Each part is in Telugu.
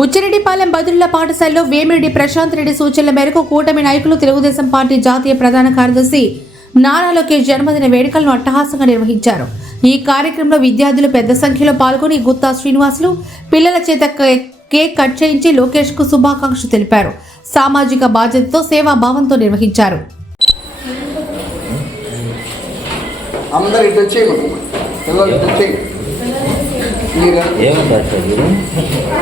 బుచ్చిరెడ్డిపాలెం బదుళ్ళ పాఠశాలలో వేమిరెడ్డి ప్రశాంత్ రెడ్డి సూచనల మేరకు కూటమి నాయకులు తెలుగుదేశం పార్టీ జాతీయ ప్రధాన కార్యదర్శి నారా లోకేష్ జన్మదిన వేడుకలను అట్టహాసంగా నిర్వహించారు. ఈ కార్యక్రమంలో విద్యార్థులు పెద్ద సంఖ్యలో పాల్గొని గుత్తా శ్రీనివాసులు పిల్లల చేత కేక్ కట్ చేయించి లోకేష్కు శుభాకాంక్షలు తెలిపారు. సామాజిక బాధ్యతతో సేవా భావంతో నిర్వహించారు. అందరు ఇటు వచ్చేయమను పిల్లలు ఇటు వచ్చేయి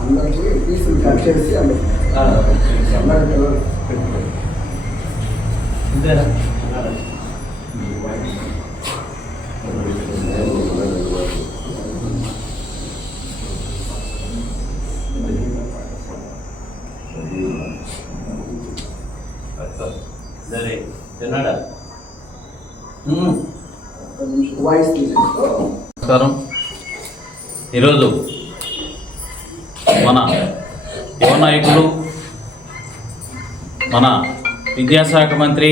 అందరికీ పీసులు కట్ చేసి అందరికి అందరికి సరే తిన్నాడా? వాయిస్ నమస్కారం. ఈరోజు మన యువ నాయకులు మన విద్యాశాఖ మంత్రి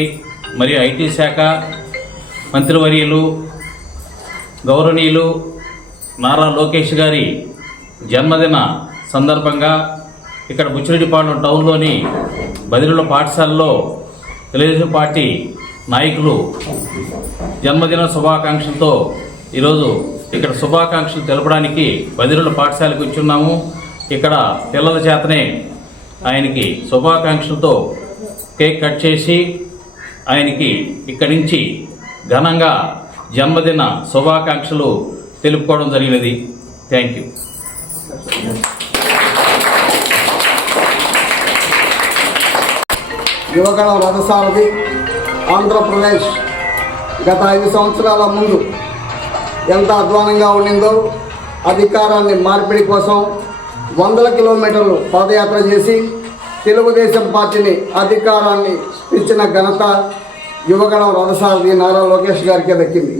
మరియు ఐటీ శాఖ మంత్రివర్యులు గౌరవనీయులు నారా లోకేష్ గారి జన్మదిన సందర్భంగా ఇక్కడ బుచ్చిరెడ్డిపాలెం టౌన్లోని బదిలీల పాఠశాలలో తెలుగుదేశం పార్టీ నాయకులు జన్మదిన శుభాకాంక్షలతో ఈరోజు ఇక్కడ శుభాకాంక్షలు తెలపడానికి బదిరుల పాఠశాలకు వచ్చున్నాము. ఇక్కడ పిల్లల చేతనే ఆయనకి శుభాకాంక్షలతో కేక్ కట్ చేసి ఆయనకి ఇక్కడి నుంచి ఘనంగా జన్మదిన శుభాకాంక్షలు తెలుపుకోవడం జరిగినది. థ్యాంక్ యూ యువగణ రథసారథి ఆంధ్రప్రదేశ్ గత ఐదు సంవత్సరాల ముందు ఎంత అధ్వానంగా ఉండిందో అధికారాన్ని మార్పిడి కోసం వందల కిలోమీటర్లు పాదయాత్ర చేసి తెలుగుదేశం పార్టీని అధికారాన్ని ఇచ్చిన ఘనత యువగణం రథసారథి నారా లోకేష్ గారికి దక్కింది.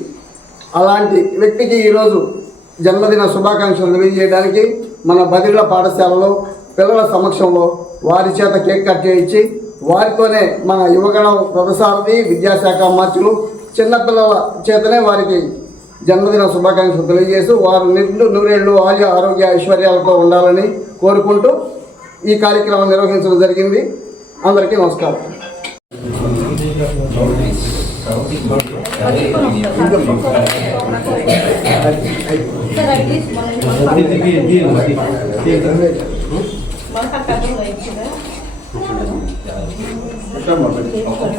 అలాంటి వ్యక్తికి ఈరోజు జన్మదిన శుభాకాంక్షలు తెలియజేయడానికి మన బదిల పాఠశాలలో పిల్లల సమక్షంలో వారి చేత కేక్ కట్ చేయించి వారితోనే మన యువగణం రథసారథి విద్యాశాఖ మార్చులు చిన్నపిల్లల చేతనే వారికి జన్మదిన శుభాకాంక్షలు తెలియజేస్తూ వారు నిండు నూరేళ్ళు ఆయు ఆరోగ్య ఐశ్వర్యాలతో ఉండాలని కోరుకుంటూ ఈ కార్యక్రమం నిర్వహించడం జరిగింది అందరికీ నమస్కారం ఒక్కొక్క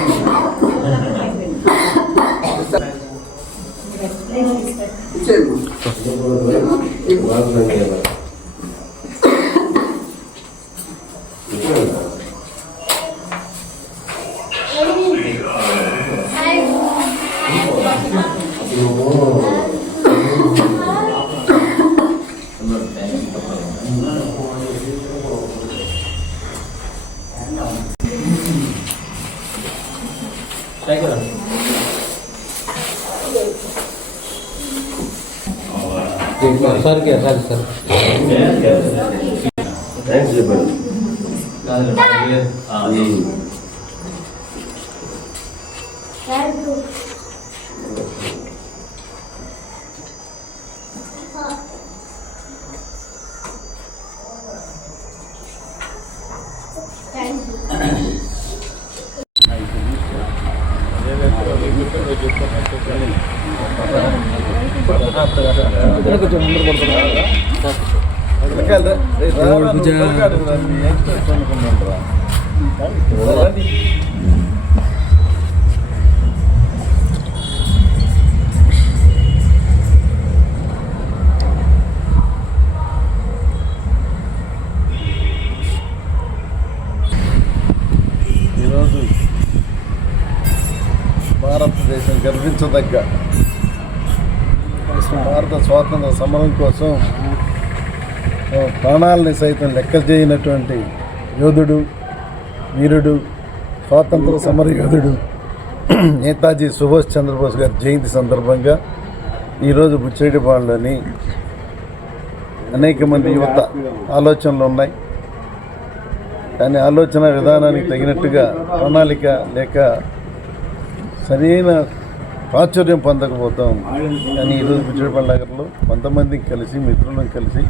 neighbor. एक बार सर क्या sir sir thanks thank you sir sir sir ఈరోజు భారతదేశం గర్వించదగ్గ భారత స్వాతంత్ర సమరం కోసం ప్రాణాలని సైతం లెక్క చేయనటువంటి యోధుడు వీరుడు స్వాతంత్ర సమర యోధుడు నేతాజీ సుభాష్ చంద్రబోస్ గారి జయంతి సందర్భంగా ఈరోజు బుచ్చిరెడ్డిపాడులోని అనేక మంది యువత ఆలోచనలు ఉన్నాయి. కానీ ఆలోచన విధానానికి తగినట్టుగా ప్రణాళిక లేక సరైన ప్రాచుర్యం పొందకపోతాం. కానీ ఈరోజు బుజ్జిడిపల్లి నగర్లో కొంతమందికి కలిసి మిత్రులను కలిసి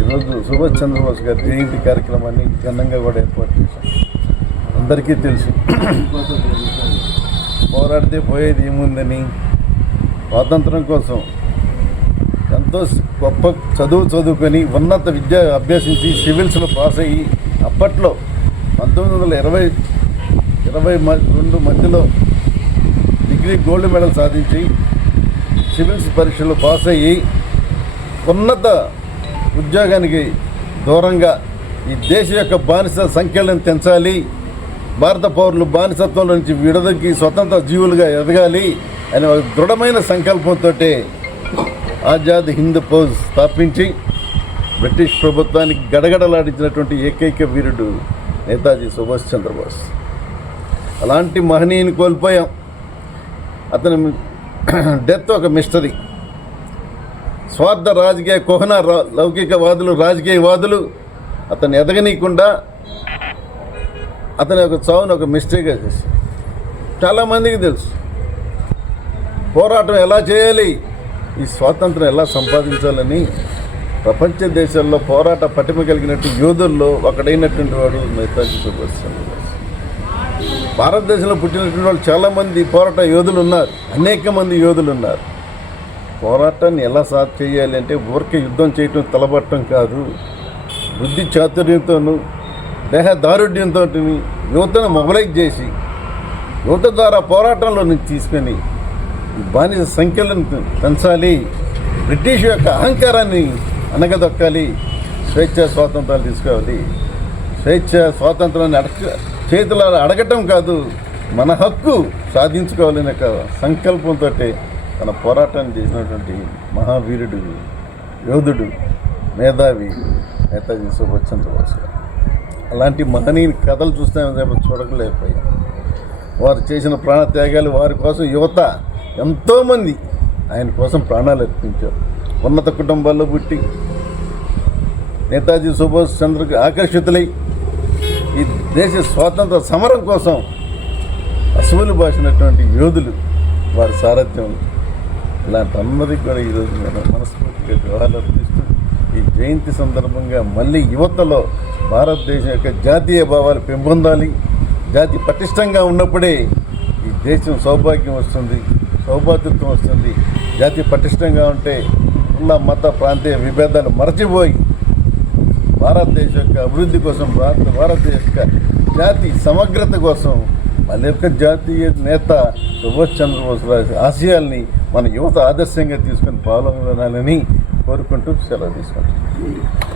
ఈరోజు సుభాష్ చంద్రబోస్ గారి జయంతి కార్యక్రమాన్ని ఘనంగా కూడా ఏర్పాటు చేశాం అందరికీ తెలుసు పోరాడితే పోయేది ఏముందని. స్వాతంత్రం కోసం ఎంతో గొప్ప చదువు చదువుకొని ఉన్నత విద్య అభ్యసించి సివిల్స్లో పాస్ అయ్యి అప్పట్లో పంతొమ్మిది వందల ఇరవై ఇరవై మ- రెండు మధ్యలో డిగ్రీ గోల్డ్ మెడల్ సాధించి సివిల్స్ పరీక్షలో పాస్ అయ్యి ఉన్నత ఉద్యోగానికి దూరంగా ఈ దేశ యొక్క బానిస సంఖ్యలను పెంచాలి భారత పౌరులు బానిసత్వం నుంచి విడదకి స్వతంత్ర జీవులుగా ఎదగాలి అనే ఒక దృఢమైన సంకల్పంతో ఆజాద్ హింద్ ఫౌజ్ స్థాపించి బ్రిటిష్ ప్రభుత్వానికి గడగడలాడించినటువంటి ఏకైక వీరుడు నేతాజీ సుభాష్ చంద్రబోస్. అలాంటి మహనీయుని కోల్పోయాం. అతని డెత్ ఒక మిస్టరీ స్వార్థ రాజకీయ కోహన లౌకికవాదులు రాజకీయవాదులు అతను ఎదగనీయకుండా అతని యొక్క చావును ఒక మిస్టేక్గా చేసి చాలామందికి తెలుసు. పోరాటం ఎలా చేయాలి? ఈ స్వాతంత్రం ఎలా సంపాదించాలని? ప్రపంచ దేశాల్లో పోరాట పటిమ కలిగినట్టు యోధుల్లో ఒకడైనటువంటి వాడు నేతాజీ సుభాష్ చంద్రబోస్. భారతదేశంలో పుట్టినటువంటి వాళ్ళు చాలామంది పోరాట యోధులు ఉన్నారు అనేక మంది యోధులు ఉన్నారు పోరాటాన్ని ఎలా సాధ చేయాలి అంటే ఊరికే యుద్ధం చేయటం తలబట్టడం కాదు. బుద్ధి చాతుర్యంతోనూ దేహ దారుఢ్యంతో యువతను మొబలైజ్ చేసి యువత ద్వారా పోరాటంలో నుంచి తీసుకొని బానిస సంఖ్యలను పెంచాలి. బ్రిటిష్ యొక్క అహంకారాన్ని అనగదొక్కాలి స్వేచ్ఛ స్వాతంత్రాలు తీసుకోవాలి. స్వేచ్ఛ స్వాతంత్రాన్ని అడగ చేతుల అడగటం కాదు మన హక్కు సాధించుకోవాలనే ఒక సంకల్పంతో తన పోరాటాన్ని చేసినటువంటి మహావీరుడు యోధుడు మేధావి నేతాజీ సుభాష్ చంద్రబోస్ గారు. అలాంటి మహనీయుని కథలు చూస్తే చూడకలేకపోయాం వారు చేసిన ప్రాణ త్యాగాలు వారి కోసం యువత ఎంతోమంది ఆయన కోసం ప్రాణాలు అర్పించారు. ఉన్నత కుటుంబాల్లో పుట్టి నేతాజీ సుభాష్ చంద్రకు ఆకర్షితులై ఈ దేశ స్వాతంత్ర సమరం కోసం అసువులు బాసినటువంటి యోధులు వారి సారథ్యం. ఇలాంటి అందరికీ కూడా ఈరోజు నేను మనస్ఫూర్తిగా జవాహర్లు అర్పిస్తూ ఈ జయంతి సందర్భంగా మళ్ళీ యువతలో భారతదేశం యొక్క జాతీయ భావాలు పెంపొందాలి. జాతి పటిష్టంగా ఉన్నప్పుడే ఈ దేశం సౌభాగ్యం వస్తుంది సౌభాగ్యత్వం వస్తుంది. జాతి పటిష్టంగా ఉంటే ఉన్న మత ప్రాంతీయ విభేదాలు మరచిపోయి భారతదేశం యొక్క అభివృద్ధి కోసం భారత భారతదేశ యొక్క జాతి సమగ్రత కోసం మన యొక్క జాతీయ నేత సుభాష్ చంద్రబోస్ గారి ఆశయాల్ని మన యువత ఆదర్శంగా తీసుకొని పాల్గొనాలని కోరుకుంటూ సెలవు తీసుకుంటాం